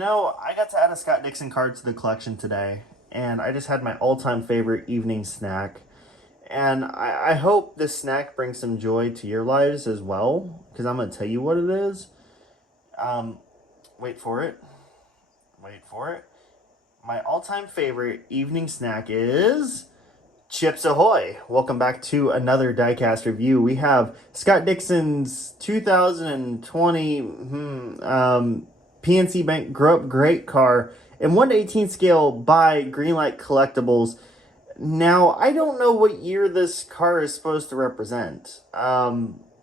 I got to add a Scott Dixon card to the collection today, and I just had my all-time favorite evening snack. And I hope this snack brings some joy to your lives as well, because I'm going to tell you what it is. Um, Wait for it. Wait for it. My all-time favorite evening snack is Chips Ahoy. Welcome back to another diecast review. We have Scott Dixon's 2020 PNC Bank Grow Up Great car in 1/18 scale by Greenlight Collectibles. Now, I don't know what year this car is supposed to represent.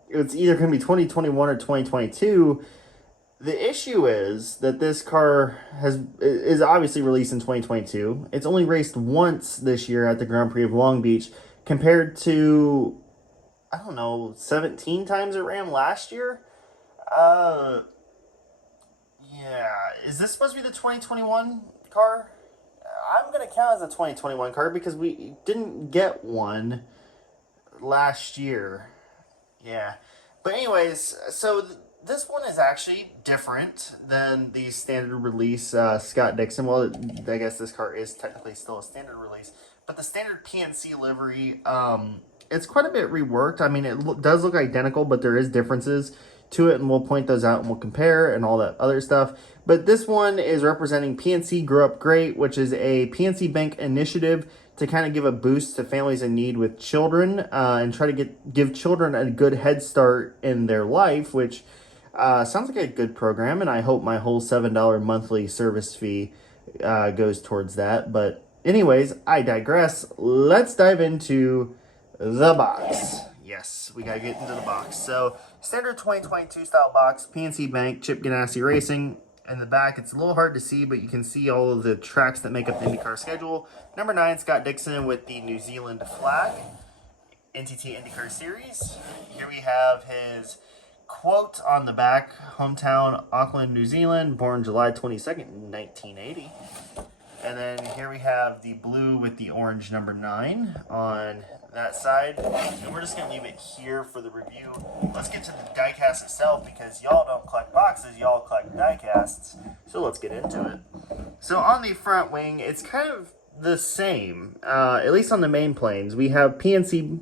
It's either going to be 2021 or 2022. The issue is that this car is obviously released in 2022. It's only raced once this year at the Grand Prix of Long Beach compared to, I don't know, 17 times it ran last year. Uh, yeah. Is this supposed to be the 2021 car? I'm going to count as a 2021 car because we didn't get one last year. Yeah. But anyways, so this one is actually different than the standard release Scott Dixon. Well, I guess this car is technically still a standard release, but the standard PNC livery, it's quite a bit reworked. I mean, it does look identical, but there is differences to it, and we'll point those out and we'll compare and all that other stuff. But this one is representing PNC Grow Up Great, which is a PNC Bank initiative to kind of give a boost to families in need with children and try to give children a good head start in their life, which sounds like a good program, and I hope my whole $7 monthly service fee goes towards that. But anyways, I digress. Let's dive into the box. Yes, we gotta get into the box. So, standard 2022 style box, PNC Bank, Chip Ganassi Racing. In the back, it's a little hard to see, but you can see all of the tracks that make up the IndyCar schedule. Number 9, Scott Dixon with the New Zealand flag. NTT IndyCar Series. Here we have his quote on the back, hometown Auckland, New Zealand, born July 22nd, 1980. And then here we have the blue with the orange number 9 on that side. And we're just going to leave it here for the review. Let's get to the diecast itself because y'all don't collect boxes, y'all collect diecasts. So let's get into it. So on the front wing, it's kind of the same, at least on the main planes. We have PNC,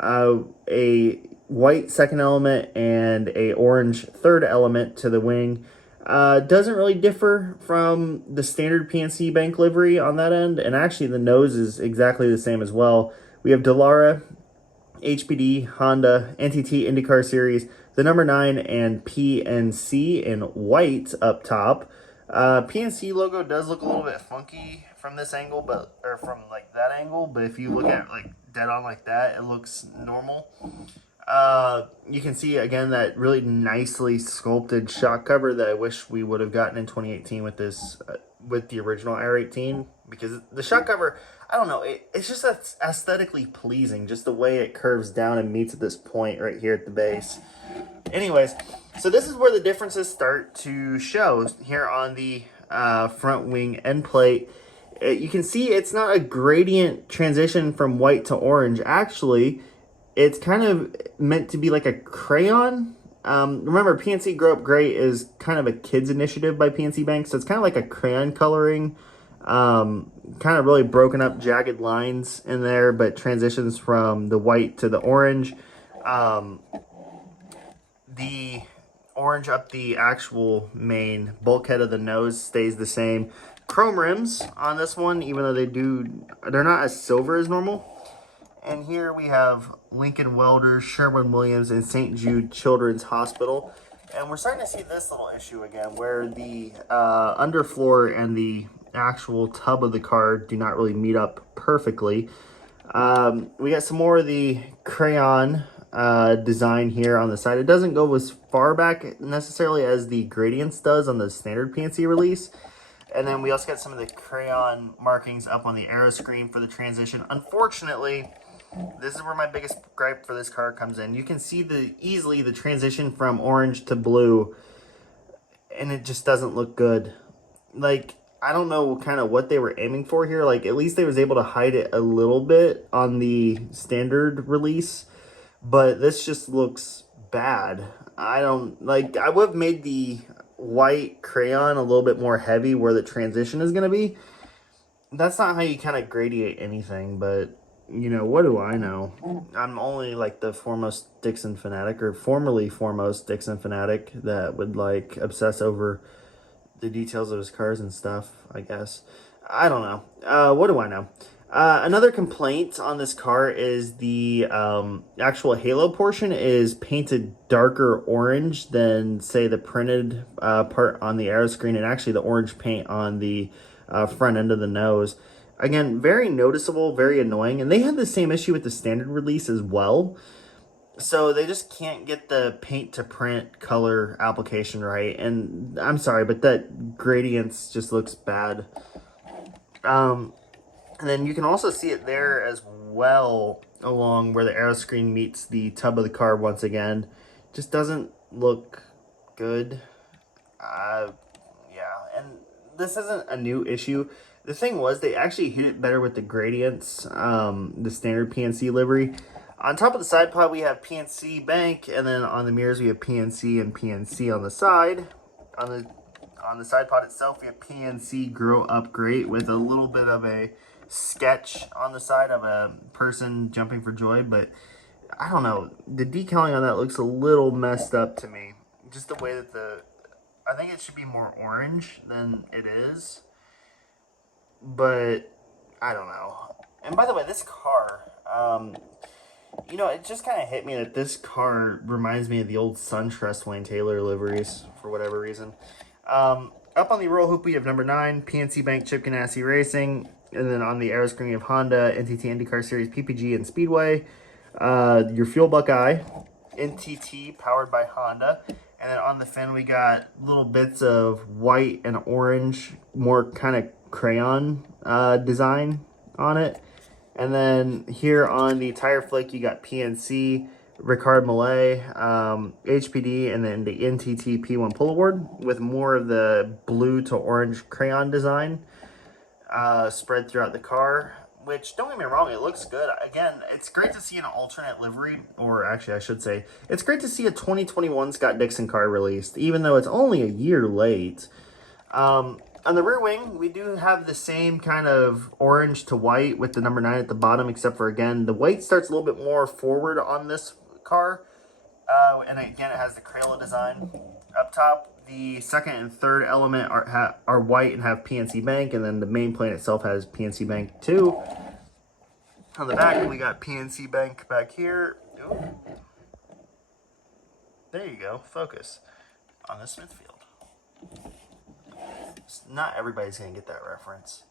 a white second element and a orange third element to the wing. Doesn't really differ from the standard PNC Bank livery on that end, and actually the nose is exactly the same as well. We have Dallara, HPD, Honda, NTT IndyCar Series, the number 9, and PNC in white up top. PNC logo does look a little bit funky from this angle, or from like that angle, but if you look at like dead on like that, it looks normal. You can see again that really nicely sculpted shock cover that I wish we would have gotten in 2018 with this, with the original R18, because the shock cover, I don't know, it's just aesthetically pleasing, just the way it curves down and meets at this point right here at the base. Anyways, so this is where the differences start to show here on the front wing end plate. You can see it's not a gradient transition from white to orange. Actually, it's kind of meant to be like a crayon. Remember, PNC Grow Up Great is kind of a kids initiative by PNC Bank, so it's kind of like a crayon coloring, kind of really broken up jagged lines in there, but transitions from the white to the orange. The orange up the actual main bulkhead of the nose stays the same. Chrome rims on this one, even though they're not as silver as normal. And here we have Lincoln Welders, Sherwin-Williams, and St. Jude Children's Hospital. And we're starting to see this little issue again, where the underfloor and the actual tub of the car do not really meet up perfectly. We got some more of the crayon design here on the side. It doesn't go as far back necessarily as the gradients does on the standard PNC release. And then we also got some of the crayon markings up on the aero screen for the transition. Unfortunately, this is where my biggest gripe for this car comes in. You can see easily the transition from orange to blue, and it just doesn't look good. Like, I don't know kind of what they were aiming for here. Like, at least they was able to hide it a little bit on the standard release, but this just looks bad. I would have made the white crayon a little bit more heavy where the transition is going to be. That's not how you kind of gradiate anything, but you know, what do I know? I'm only like the foremost Dixon fanatic, or formerly foremost Dixon fanatic, that would like obsess over the details of his cars and stuff, I guess. I don't know. What do I know? Another complaint on this car is the actual halo portion is painted darker orange than, say, the printed part on the aero screen, and actually the orange paint on the front end of the nose. Again, very noticeable, very annoying, and they had the same issue with the standard release as well. So they just can't get the paint to print color application right. And I'm sorry, but that gradients just looks bad. And then you can also see it there as well along where the aero screen meets the tub of the car once again. Just doesn't look good. Yeah, and this isn't a new issue. The thing was, they actually hit it better with the gradients, the standard PNC livery. On top of the side pod, we have PNC bank, and then on the mirrors, we have PNC and PNC on the side. On the side pod itself, we have PNC grow up great with a little bit of a sketch on the side of a person jumping for joy, but I don't know. The decaling on that looks a little messed up to me. Just the way that I think it should be more orange than it is, but I don't know. And by the way, this car, you know, it just kind of hit me that this car reminds me of the old SunTrust Wayne Taylor liveries for whatever reason. Up on the roll hoop, we have number 9, PNC Bank Chip Ganassi Racing. And then on the aero screen, we have Honda, NTT IndyCar Series, PPG, and Speedway. Your Fuel Buckeye, NTT, powered by Honda. And then on the fin, we got little bits of white and orange, more kind of crayon design on it. And then here on the tire flick, you got PNC, Ricard Malay, HPD, and then the NTT P1 pull award with more of the blue to orange crayon design spread throughout the car. Which, don't get me wrong, it looks good. Again, it's great to see an alternate livery, or actually I should say, it's great to see a 2021 Scott Dixon car released, even though it's only a year late. On the rear wing, we do have the same kind of orange to white with the number 9 at the bottom, except for, again, the white starts a little bit more forward on this car. And again, it has the Crayola design up top. The second and third element are white and have PNC Bank, and then the main plane itself has PNC Bank too. On the back, we got PNC Bank back here. Ooh. There you go, focus on the Smithfield. Not everybody's going to get that reference.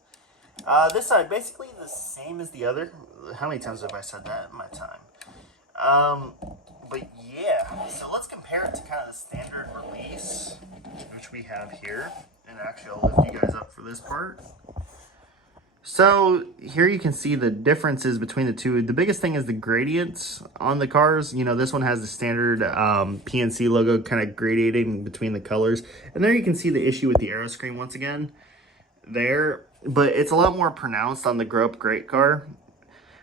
This side, basically the same as the other. How many times have I said that in my time? But yeah, so let's compare it to kind of the standard release, which we have here. And actually, I'll lift you guys up for this part. So here you can see the differences between the two. The biggest thing is the gradients on the cars. You know, this one has the standard PNC logo kind of gradiating between the colors. And there you can see the issue with the aero screen once again there. But it's a lot more pronounced on the Grow Up Great car,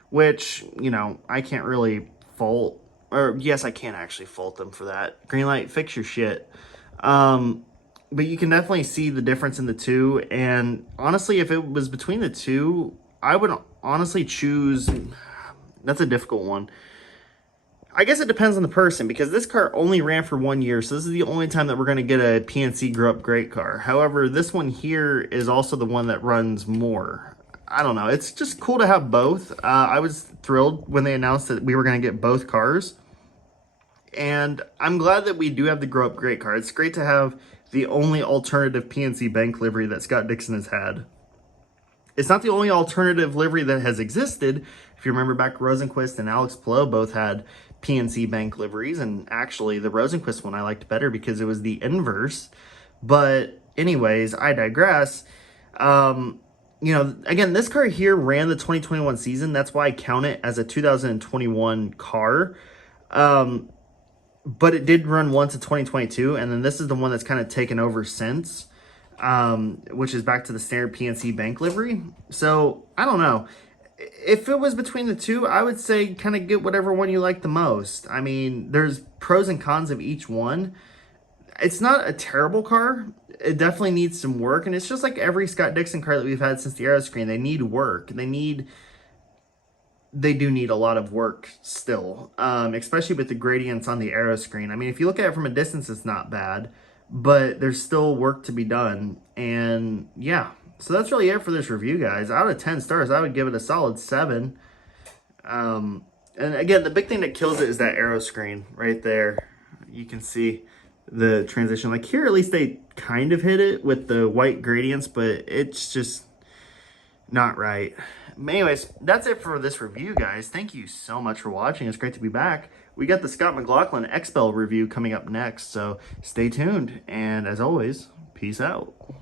which, you know, I can't really fault. Or yes, I can actually fault them for that. Greenlight, fix your shit. But you can definitely see the difference in the two. And honestly, if it was between the two, I would honestly choose... That's a difficult one. I guess it depends on the person, because this car only ran for 1 year. So this is the only time that we're going to get a PNC Grow Up Great car. However, this one here is also the one that runs more. I don't know. It's just cool to have both. I was thrilled when they announced that we were going to get both cars. And I'm glad that we do have the Grow Up Great car. It's great to have the only alternative PNC Bank livery that Scott Dixon has had. It's not the only alternative livery that has existed. If you remember back, Rosenquist and Alex Palou both had PNC Bank liveries. And actually, the Rosenquist one I liked better because it was the inverse. But anyways, I digress. You know, again, this car here ran the 2021 season. That's why I count it as a 2021 car. But it did run once in 2022, and then this is the one that's kind of taken over since, which is back to the standard PNC Bank livery. So, I don't know. If it was between the two, I would say kind of get whatever one you like the most. I mean, there's pros and cons of each one. It's not a terrible car. It definitely needs some work, and it's just like every Scott Dixon car that we've had since the Aeroscreen. They need work. They do need a lot of work still, especially with the gradients on the Aeroscreen. I mean, if you look at it from a distance, it's not bad, but there's still work to be done. And yeah, so that's really it for this review, guys. Out of 10 stars, I would give it a solid 7. And again, the big thing that kills it is that Aeroscreen right there. You can see the transition. Like here, at least they kind of hit it with the white gradients, but it's just not right. Anyways, that's it for this review, guys. Thank you so much for watching. It's great to be back. We got the Scott McLaughlin XPEL review coming up next, so stay tuned. And as always, peace out.